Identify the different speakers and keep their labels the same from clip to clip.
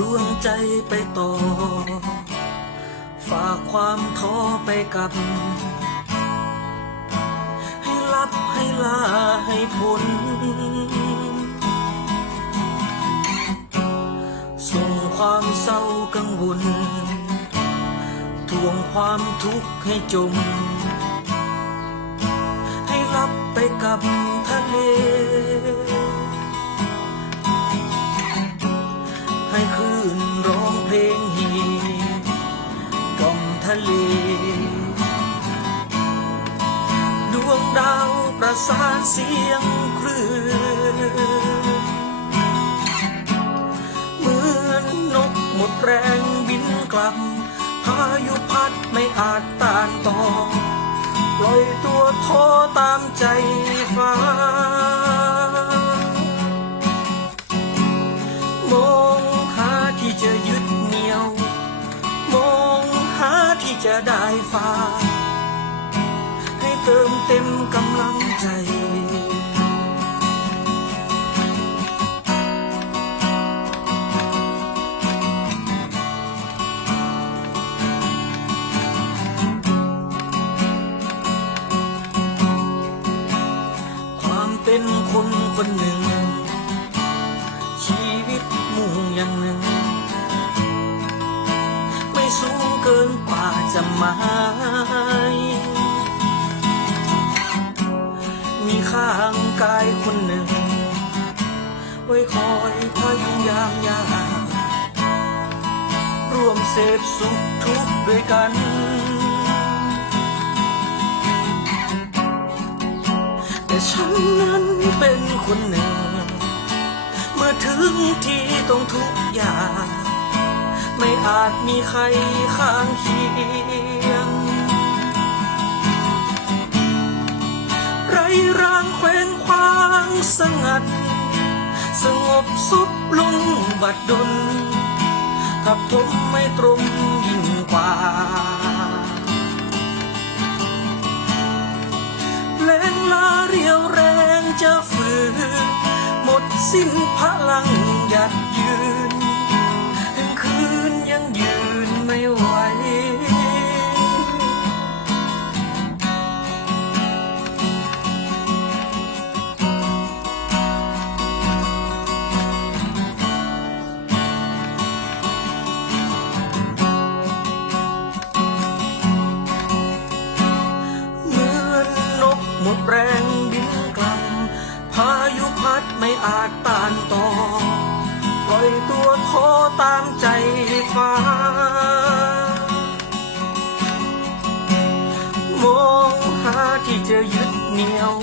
Speaker 1: ดวงใจไปต่อ ฝากความท้อไปกับ ให้ลับให้ลาให้พ้นส่งความเศร้ากังวลทวงความทุกข์ให้จม ให้ลับไปกับทะเล ประสานเสียงคลื่นเหมือนนกหมดแรงบินกลับ พายุพัดไม่อาจต้านต่อปล่อยตัวท้อตามใจฟ้ามองหาที่จะยึดเหนี่ยว มองหาที่จะได้ฟ้า เติมเต็มกำลังใจ ความเป็นคนคนหนึ่ง ชีวิตมุ่งอย่างหนึ่ง ไม่สูงเกินกว่าจะมา กายคนหนึ่ง ไว้คอยพยุยามยากร่วมเสพสุขทุกข์ด้วยกัน แต่ฉันนั้นเป็นคนหนึ่ง เมื่อถึงที่ต้องทุกอย่าง ไม่อาจมีใครข้างเคียง สงัด สงบสุดลงบัดดลถ้าผมไม่ตรงยิ่งกว่าแรงลาเรียวแรงจะฝืนหมดสิ้นพลัง ดแรงบินกลับ พายุพัดไม่อาจต้านต่อปล่อยตัวท้อตามใจฟ้ามองหาที่จะยึดเหนี่ยว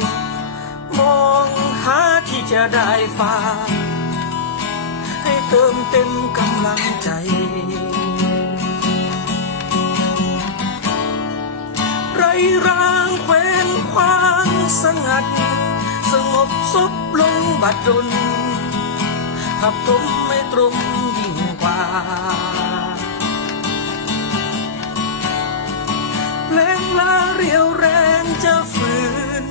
Speaker 1: มองหาที่จะได้ฟ้าให้เติมเต็มกำลังใจ ไรร่างแขวนขวางสงัด สงบซบลงบัดดลทับทมไม่ตรงยิ่งกว่า แรงลาเรียวแรงจะฝืน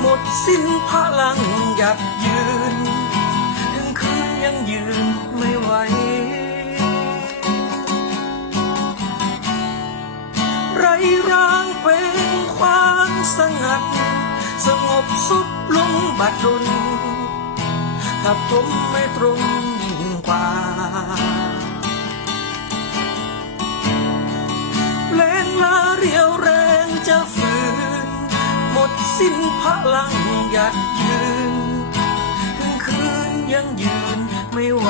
Speaker 1: หมดสิ้นพลังหยัดยืนถึงคืนยังยืนไม่ไหวไรร้า สงัด สงบสุดลงบัดดลทับทมไม่ตรงยิ่งกว่าแรงลาเรียวแรงจะฝืน หมดสิ้นพลังหยัดยืนถึงคืนยังยืนไม่ไหว